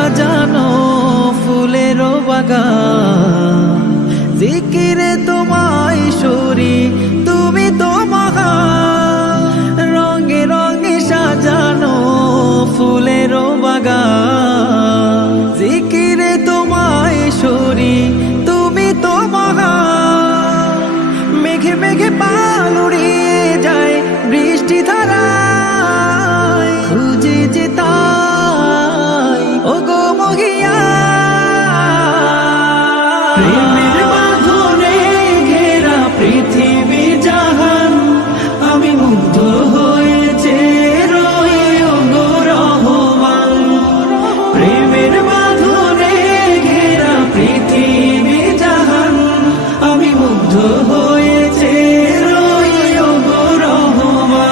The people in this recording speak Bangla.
সাজানো ফুলের বাগান, জিকিরে তোমায় সরি তুমি তো মহান। রঙে রঙে সাজানো ফুলের বাগান, জিকিরে তোমায় সরি তুমি তো মহান। মেঘে মেঘে পাল উড়িয়ে যায় বৃষ্টি ধারায়, খুঁজে যে তাই ও গো মহিয়ান। প্রেমের বাঁধনে ঘেরা পৃথিবী জাহান, আমি মুগ্ধ